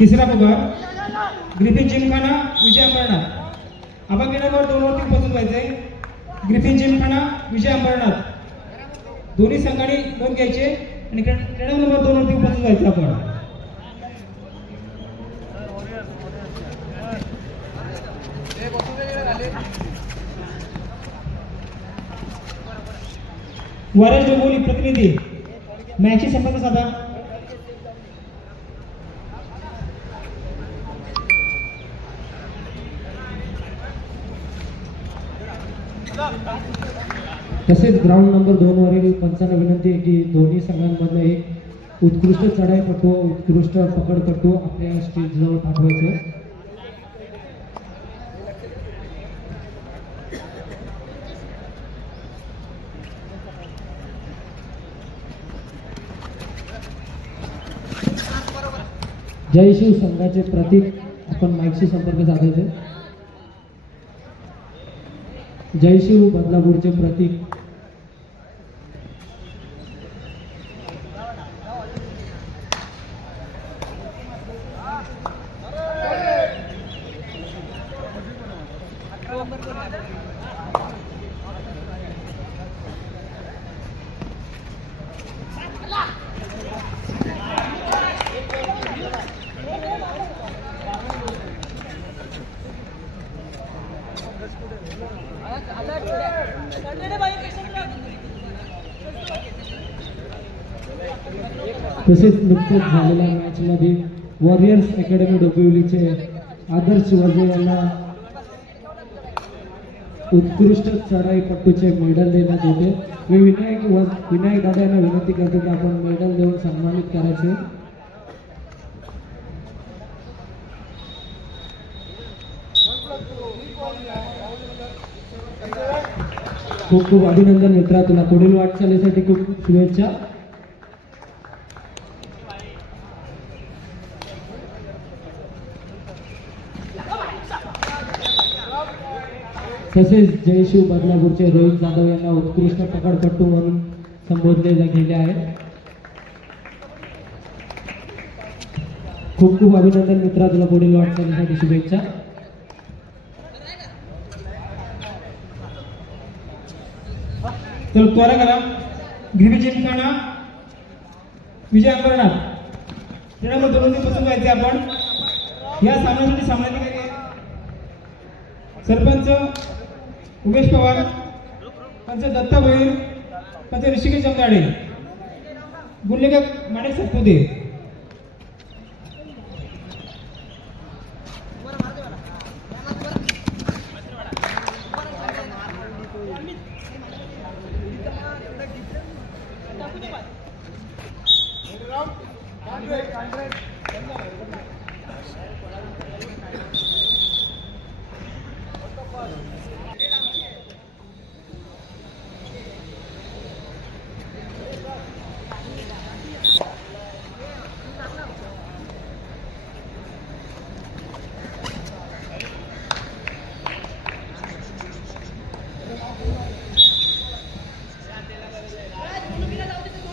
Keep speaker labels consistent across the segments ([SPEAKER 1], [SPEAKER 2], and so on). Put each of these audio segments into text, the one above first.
[SPEAKER 1] तिसरा बघा ग्रिफिन जिमखाना विजय अंबरनाथ. आपण गेल्यावर दोन वरती पोहोचून जायचंय ग्रिफिन जिमखाना विजय अंबरनाथ. दोन्ही संघाने नोंद घ्यायचे आणि क्रीडा नंबर दोन वरती पोहोचून जायचं आपण. वरज डोंगोली प्रतिनिधी. मॅचची संपर्क साधा.
[SPEAKER 2] तसेच ग्राउंड नंबर दोन वरील पंचांना विनंती आहे की दोन्ही संघांमधलं एक उत्कृष्ट चढाईपटू उत्कृष्ट पकडपटू आपल्या स्टेजजवळ पाठवायचं. जय शिव संघाचे प्रतीक आपण माईकशी संपर्क साधायचे. जय शिव बदलापूरचे प्रतीक. तसेच नुकतेच झालेल्या मॅचमध्ये वॉरियर्स अकॅडमी डोंबिवलीचे आदर्श वजे यांना उत्कृष्ट चढाईपटूचे मेडल देण्यात येते. मी विनायक व विनायक दादा यांना विनंती करतो की आपण मेडल देऊन सन्मानित करायचे. खूप खूप अभिनंदन मित्रा तुला पुढील वाटचालीसाठी खूप खूप शुभेच्छा. तसेच जयशिव बदलापूरचे रोहित जाधव यांना उत्कृष्ट पकडपट्टू म्हणून संबोधले गेले आहे. खूप खूप अभिनंदन मित्रा तुला पुढील वाटचालीसाठी शुभेच्छा.
[SPEAKER 1] तर त्वरा करा. ग्रिफिन विजय अंबरनाथ क्रीडा नंबर पसंत वरती आपण. या सामन्यासाठी सामन्याधिकारी सरपंच उमेश पवार त्यांचे दत्ता भैर त्यांचे ऋषिकेश जमदाडे. गुणलेखक माणिक सतपुते.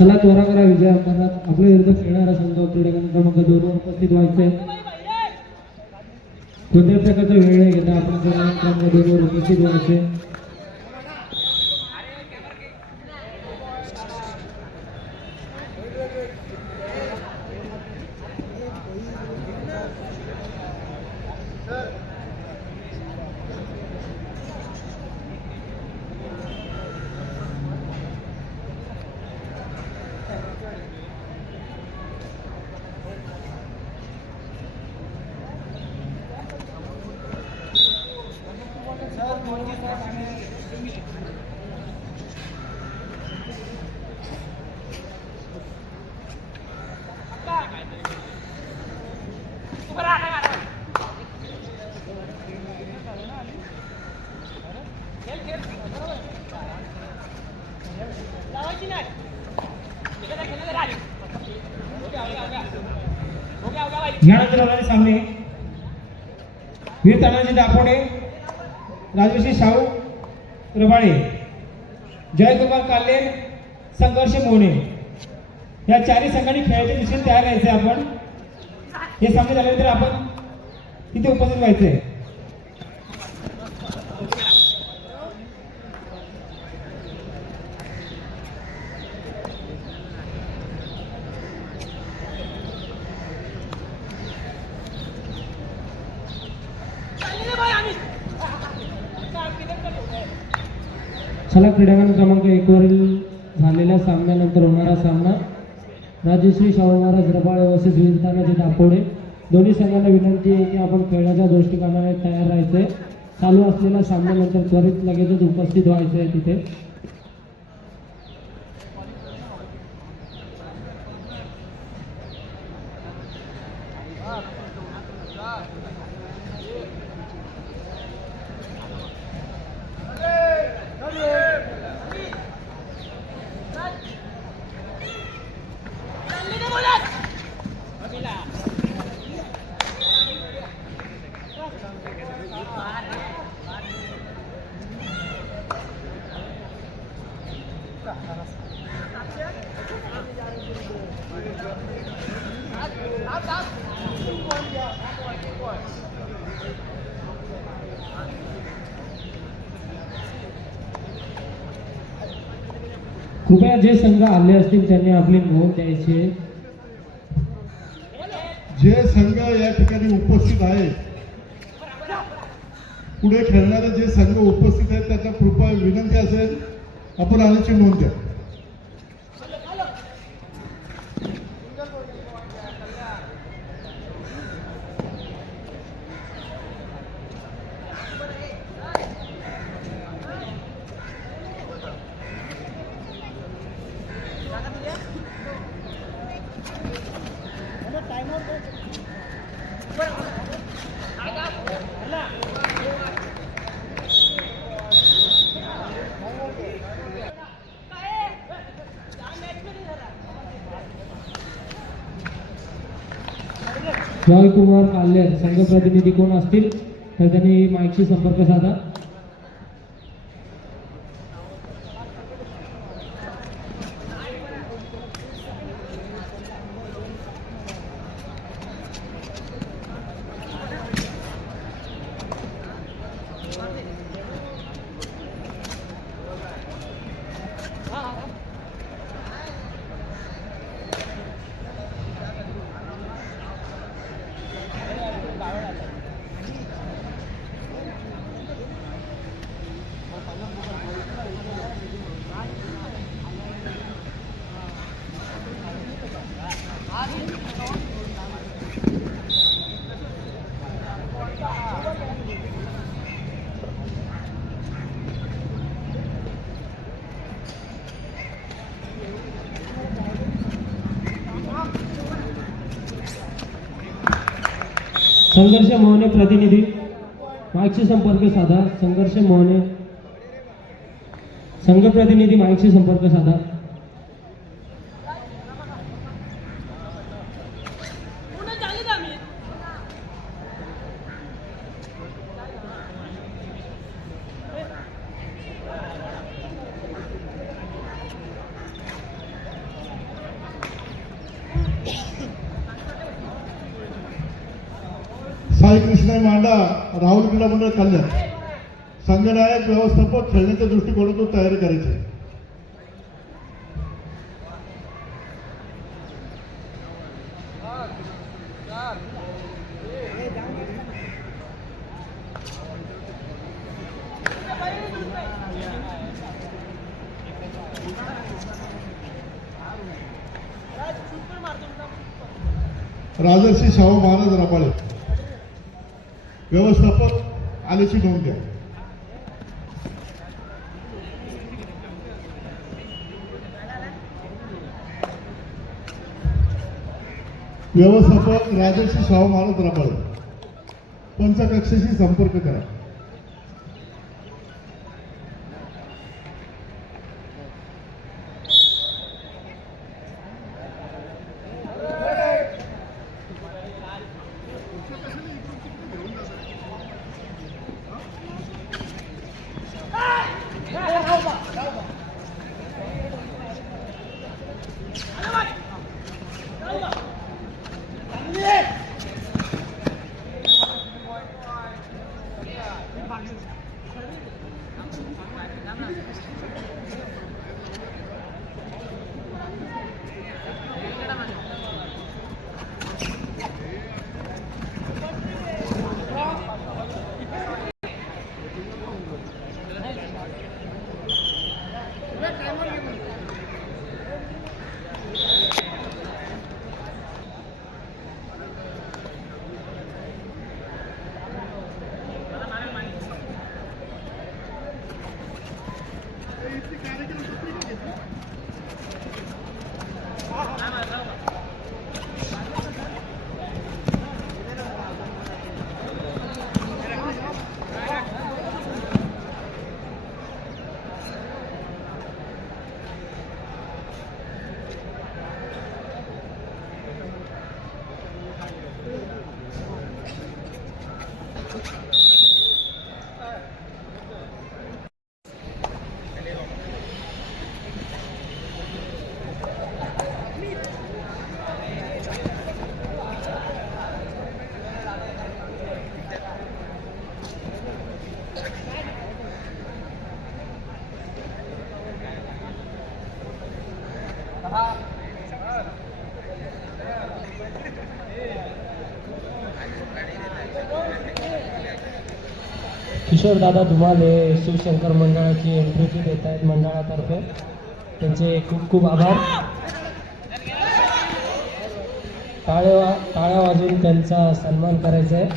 [SPEAKER 2] चला त्वरा करा विजय अंबरनाथ आपल्या विरुद्ध खेळणारा संघ क्रीडा क्रमांक दोनवर उपस्थित व्हायचे कोणत्या प्रकारचा वेळ नाही घेता आपण क्रीडा क्रमांक दोनवर उपस्थित व्हायचे
[SPEAKER 1] वीर तानाजी दापोडे राजश्री शाहू रबाळे जयकुमार काल्ले संघर्ष मोहने. या चारही संघांनी खेळायच्या दिशेने तयार राहायचे आपण. हे सामने झाल्यानंतर आपण तिथे उपस्थित व्हायचंय
[SPEAKER 2] चला क्रीडांगण क्रमांक एकवरील झालेल्या सामन्यानंतर होणारा सामना. राजश्री शाहू महाराज रबाळे वर्सेस वीरतानाजी दापोडे. दोन्ही संघांना विनंती आहे की आपण खेळण्याच्या दृष्टिकोनाने तयार राहायचंय. चालू असलेल्या सामन्यानंतर त्वरित लगेचच उपस्थित व्हायचं आहे तिथे. कृपया जे संघ आले असतील त्यांनी आपली नोंद द्यायची.
[SPEAKER 3] जे संघ या ठिकाणी उपस्थित आहे पुढे खेळणारे जे संघ उपस्थित आहेत त्याचा कृपया विनंती असेल आपण आल्याची नोंद द्या.
[SPEAKER 2] जयकुमार काल्लेर संघ प्रतिनिधी कोण असतील? तर त्यांनी माईकशी संपर्क साधा. संघर्ष मोहने प्रतिनिधी मागशी संपर्क साधा संघर्ष मोहने संघ प्रतिनिधी मागशी संपर्क साधा.
[SPEAKER 3] मंडळ कल्याण संघनायक व्यवस्थापक खेळण्याच्या दृष्टिकोनातून तयारी करायची. राजर्षी शाहू महाराज रबाळे. व्यवस्थापक आल्याची नोंद द्या. व्यवस्थापक राजर्षी शाहू महाराज रबाळे. पंचकक्षेशी संपर्क करा.
[SPEAKER 2] किशोर दादा धुमाले शिवशंकर मंडळाची एंट्री फी देत आहेत मंडळातर्फे. त्यांचे खूप खूप आभार. टाळ्या टाळ्या वाजून त्यांचा सन्मान करायचा आहे.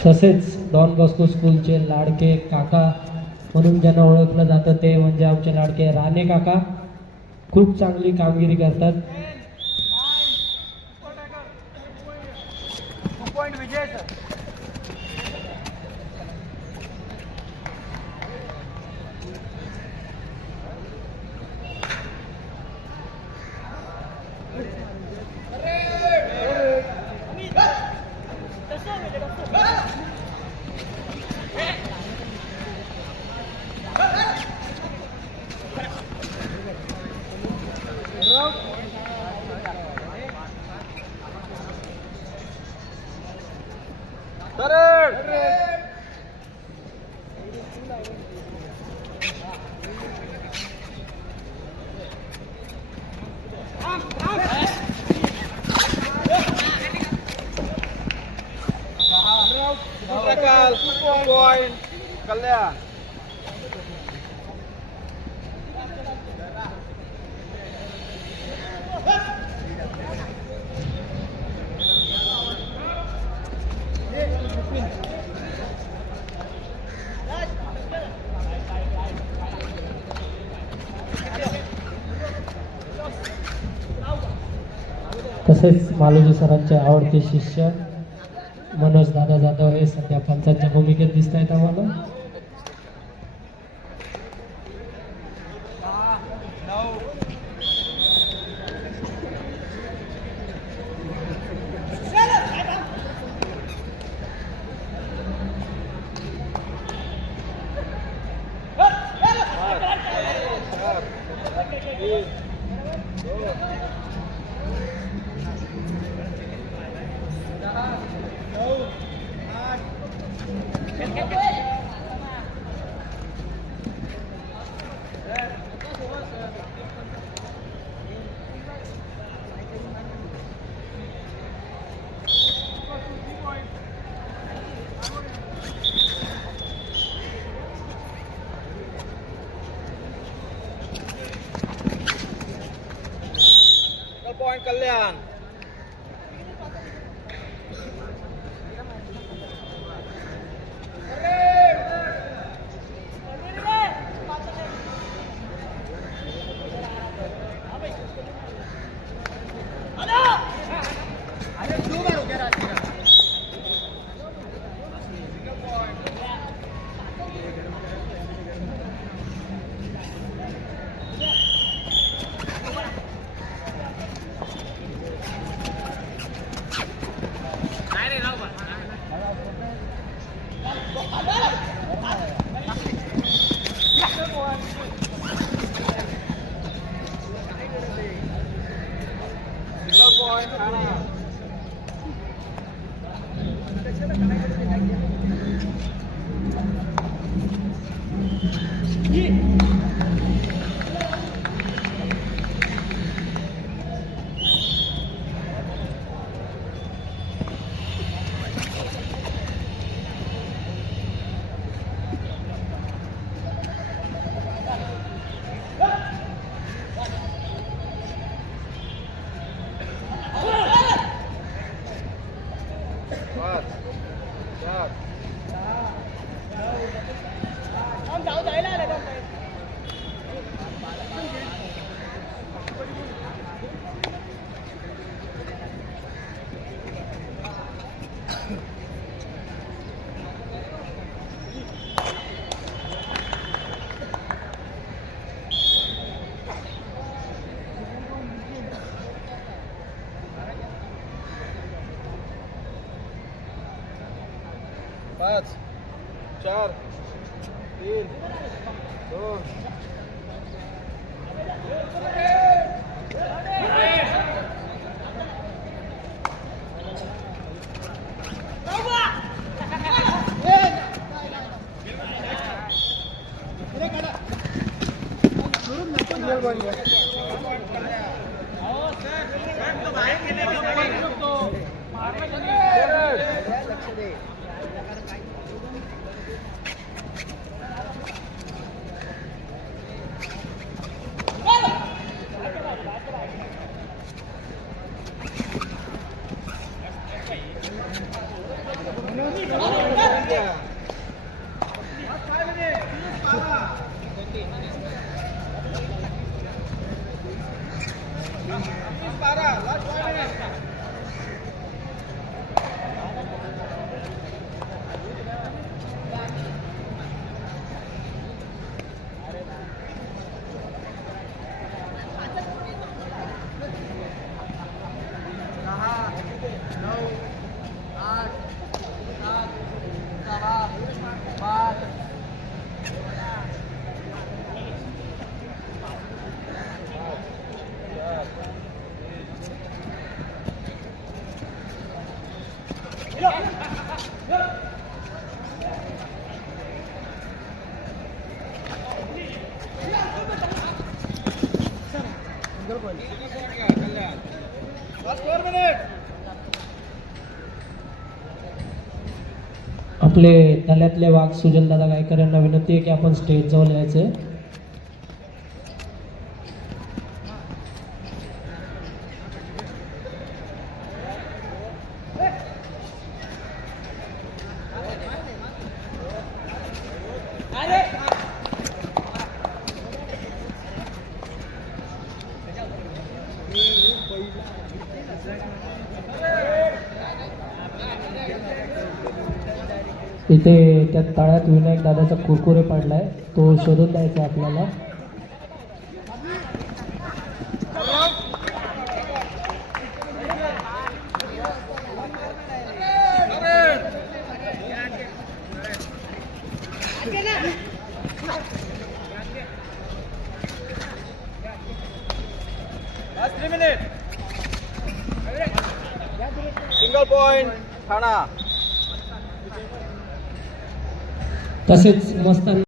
[SPEAKER 2] तसेच डॉन बॉस्को स्कूलचे लाडके काका म्हणून ज्यांना ओळखलं जातं ते म्हणजे आमचे लाडके राणे काका. खूप चांगली कामगिरी करतात
[SPEAKER 4] पॉईंट विजय पॉईंट कल्याण
[SPEAKER 2] तसेच मालोजी सरांचे आवडते शिष्य मनोज दादा जाधव हे सध्या पंचांच्या भूमिकेत दिसत आहेत आम्हाला.
[SPEAKER 4] Go!
[SPEAKER 2] आपले दल्यातले वाघ सुजलदादा गायकर यांना विनंती आहे की आपण स्टेज जवळ यायचं आहे इथे त्या तळ्यात विनायक दादाचा कुरकुरे पडलाय. तो शोधून द्यायचा आहे आपल्याला. бастан